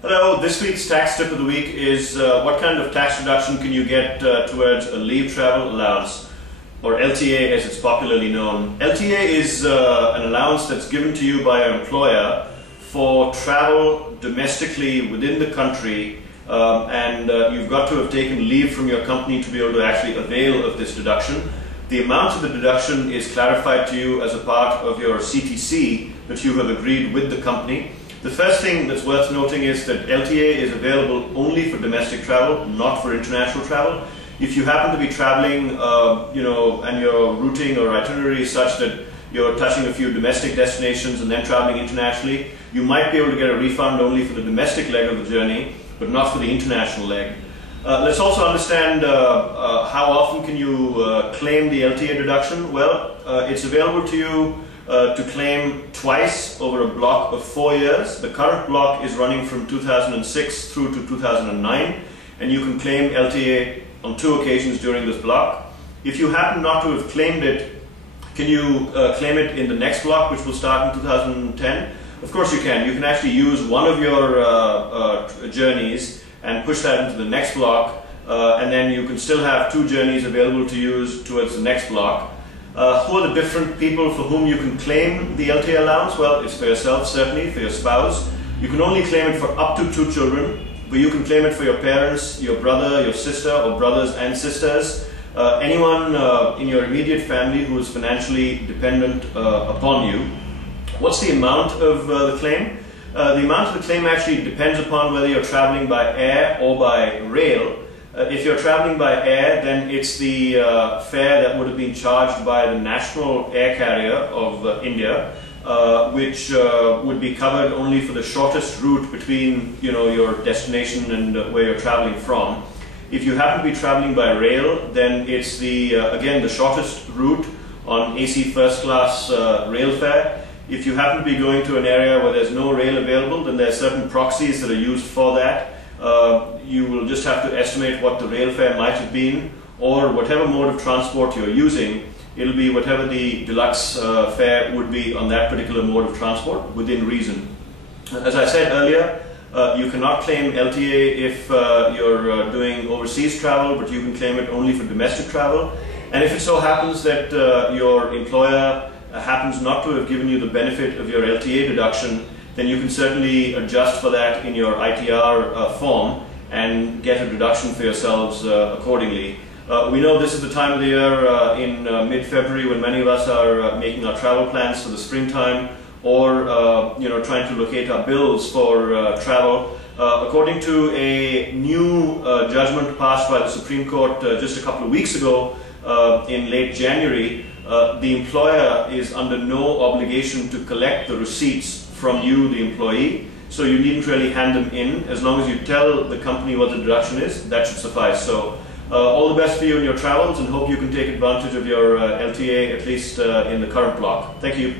Hello, this week's tax tip of the week is what kind of tax reduction can you get towards a Leave Travel Allowance, or LTA as it's popularly known. LTA is an allowance that's given to you by your employer for travel domestically within the country, and you've got to have taken leave from your company to be able to actually avail of this deduction. The amount of the deduction is clarified to you as a part of your CTC that you have agreed with the company. The first thing that's worth noting is that LTA is available only for domestic travel, not for international travel. If you happen to be traveling, and your routing or itinerary is such that you're touching a few domestic destinations and then traveling internationally, you might be able to get a refund only for the domestic leg of the journey, but not for the international leg. Let's also understand how often can you claim the LTA deduction. Well, it's available to you to claim twice over a block of 4 years. The current block is running from 2006 through to 2009, and you can claim LTA on 2 occasions during this block. If you happen not to have claimed it, can you claim it in the next block, which will start in 2010? Of course you can. You can actually use one of your journeys and push that into the next block, and then you can still have 2 journeys available to use towards the next block. Who are the different people for whom you can claim the LTA allowance? Well, it's for yourself, certainly, for your spouse. You can only claim it for up to 2 children, but you can claim it for your parents, your brother, your sister, or brothers and sisters, anyone in your immediate family who is financially dependent upon you. What's the amount of the claim? The amount of the claim actually depends upon whether you're traveling by air or by rail. If you're traveling by air, then it's the fare that would have been charged by the national air carrier of India, which would be covered only for the shortest route between your destination and where you're traveling from. If you happen to be traveling by rail, then it's again the shortest route on AC first class rail fare. If you happen to be going to an area where there's no rail available, then there are certain proxies that are used for that. You will just have to estimate what the rail fare might have been, or whatever mode of transport you're using, it'll be whatever the deluxe fare would be on that particular mode of transport within reason. As I said earlier, you cannot claim LTA if you're doing overseas travel, but you can claim it only for domestic travel. And if it so happens that your employer happens not to have given you the benefit of your LTA deduction, then you can certainly adjust for that in your ITR form and get a deduction for yourselves accordingly. We know this is the time of the year in mid-February when many of us are making our travel plans for the springtime, or trying to locate our bills for travel. According to a new judgment passed by the Supreme Court just a couple of weeks ago in late January, the employer is under no obligation to collect the receipts from you, the employee, so you needn't really hand them in. As long as you tell the company what the deduction is, that should suffice. So all the best for you in your travels, and hope you can take advantage of your LTA, at least in the current block. Thank you.